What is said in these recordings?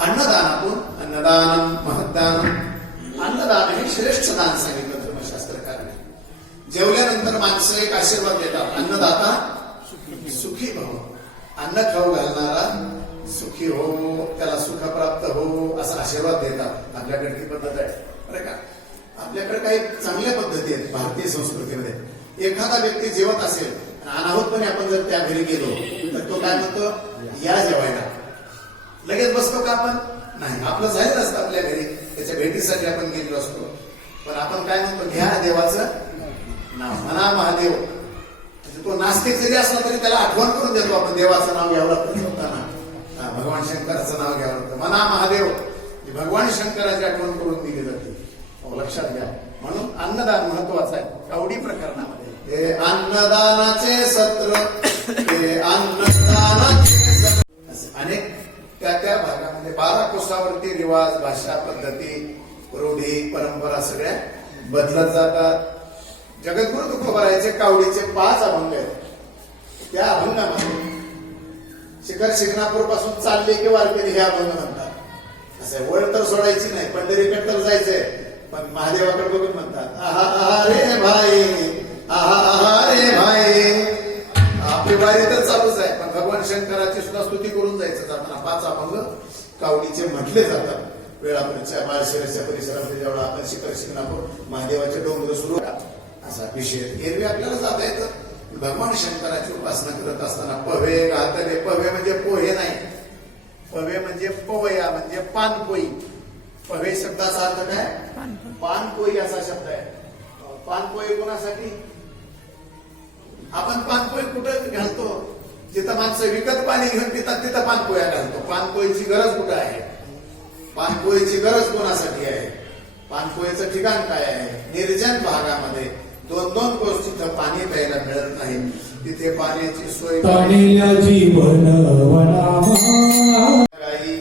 अन्नदानातून अन्नदान महत्दान अन्नदान हे श्रेष्ठ दान सांगितलं धर्मशास्त्रकाराने. जेवल्यानंतर माणसं एक आशीर्वाद देतात. अन्नदाता सुखी भाव. अन्न खाऊ घालणारा सुखी हो त्याला सुख प्राप्त हो असा आशीर्वाद देतात. आपल्याकडे ही पद्धत आहे. बरं का? आपल्याकडे काही चांगल्या पद्धती आहेत भारतीय संस्कृतीमध्ये. एखादा व्यक्ती जेवत असेल अनाहूतपणे आपण जर त्या घरी गेलो तर तो काय म्हणतो या जेवायला. लगेच बसतो का आपण? नाही आपलं झालेलं असतं आपल्या घरी. त्याच्या भेटीसाठी आपण गेलेलो असतो. पण आपण काय म्हणतो घ्या देवाचं नाव. म्हणा महादेव. म्हणजे तो नास्तिक जरी असला तरी त्याला आठवण करून देतो आपण देवाचं नाव घ्यावं लागतं जेवताना भगवान शंकराचं नाव घ्यावं लागतं. म्हणा महादेव. म्हणजे भगवान शंकराची आठवण करून दिली जाते. हो, लक्षात घ्या. म्हणून अन्नदान महत्वाचं आहे. कावडी प्रकरणामध्ये. हे अन्नदानाचे सत्र रिवाज भाषा पद्धती रूढी परंपरा सगळ्या बदलत जातात. जगद्गुरु तुकोबारायचे कावडीचे पाच अभंग आहेत. त्या अभंगामध्ये शिखर शिंगणापूरपासून चालले की वारकरी हे अभंग म्हणतात. असं वळ तर सोडायची नाही पंढरीकडे तर जायचंय पण महादेवाकडे बघून म्हणतात आहा आहा रे भाई आहा आहा रे भाई. आपली वारी तर चालूच आहे पण भगवान शंकराची सुद्धा स्तुती करून जायचं जाताना पाच अभंग कावडीचे म्हटले जातात. वेळापूरच्या माळशिरसच्या परिसरामध्ये जेवढा आपण शिखर शिंगणापूर महादेवाचे डोंगर सुरू असा विषय एरवी आपल्याला जाता येतं. भगवान शंकराची उपासना करत असताना पवे घातले. पवे म्हणजे पोहे नाही. पवे म्हणजे पवया म्हणजे पानपोई. पवे शब्दाचा अर्थ काय? पानपोई. असा शब्द आहे. पानपोई कोणासाठी? आपण पानपोई कुठं घालतो? जिथं माणसं विकत पाणी घेऊन पितात तिथं पानपोया घालतो. पानपोईची गरज कुठं आहे? पानपोईची गरज कोणासाठी आहे? पानपोईचं ठिकाण काय आहे? निर्जन भागामध्ये दोन दोन कोस तिथं पाणी प्यायला मिळत नाही. तिथे पाण्याची सोय काही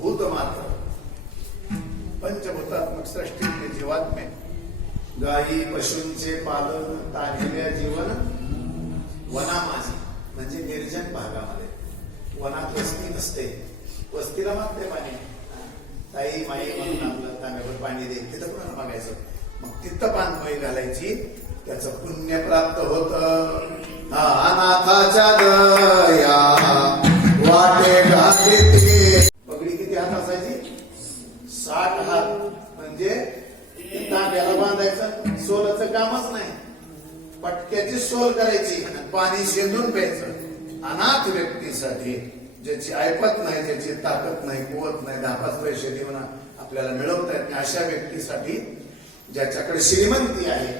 भूत मात्र पंचभूतात्मक सृष्टी जीवात्मे. गायी पशूंचे पालन ताणलेल्या जीवन वनामाजी म्हणजे निर्जन भागामध्ये. वनात वस्ती नसते. वस्तीला मागते पाणी. ताई माई म्हणून आपलं तांब्यावर पाणी दे. तिथं कुणाला मागायचं? मग तिथं पानमय घालायची. त्याचं पुण्य प्राप्त होत. अनाथाच्या दया वाटे पगडी किती हात असायची? साठ हात. म्हणजे तांब्याला बांधायचं. सोलाचं कामच नाही. पटक्याची सोल करायची आणि पाणी शेंदून प्यायचं. अनाथ व्यक्तीसाठी ज्याची ऐपत नाही ज्याची ताकद नाही कुवत नाही दहा पाच पैसे देऊन आपल्याला मिळवता येत नाही. अशा व्यक्तीसाठी ज्याच्याकडे श्रीमंती आहे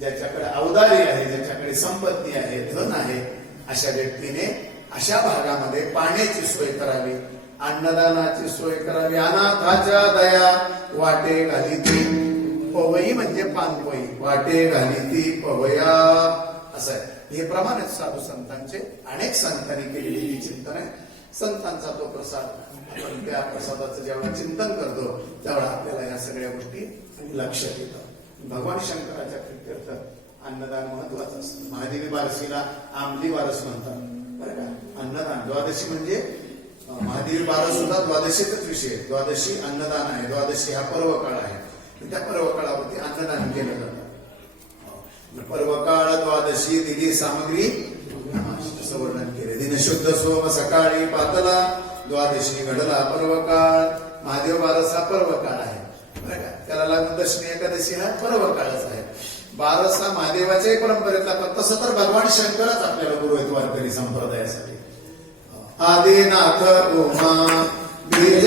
ज्याच्याकडे अवदारी आहे ज्याच्याकडे संपत्ती आहे धन आहे अशा व्यक्तीने अशा भागामध्ये पाण्याची सोय करावी अन्नदानाची सोय करावी अनाथाच्या दया वाटे घाली ती पवई म्हणजे पानपई वाटे घाली ती पवया. असं आहे. हे प्रमाणित साधू संतांचे. अनेक संतांनी केलेली ही चिंतन आहे. संतांचा तो प्रसाद आपण त्या प्रसादाचं जेव्हा चिंतन करतो त्यावेळा आपल्याला या सगळ्या गोष्टी लक्षात येतात भगवान शंकराच्या प्रित्यर्थ अन्नदान महत्वाचं असतं. महादेवी बारसीला आमली वारस म्हणतात. बरं का? अन्नदान. द्वादशी म्हणजे महादेवी बारस सुद्धा द्वादशीचाच विषय आहे. द्वादशी अन्नदान आहे. द्वादशी हा पर्व काळ आहे. त्या पर्व काळावरती अन्नदान केलं जातं. हो. पर्व काळ द्वादशी दिली सामग्री असं वर्णन केले. दिनशुद्ध सोम सकाळी पातला द्वादशी घडला पर्व काळ महादेव बारस हा पर्व काळ आहे. बरं का? त्याला लागून दशमी एकादशी हा पर्व काळच आहे. बारस हा महादेवाच्याही परंपरेतला पण तसं तर भगवान शंकरच आपल्याला गुरु आहेत वारकरी संप्रदायासाठी. हो. आदिनाथ उमा बीज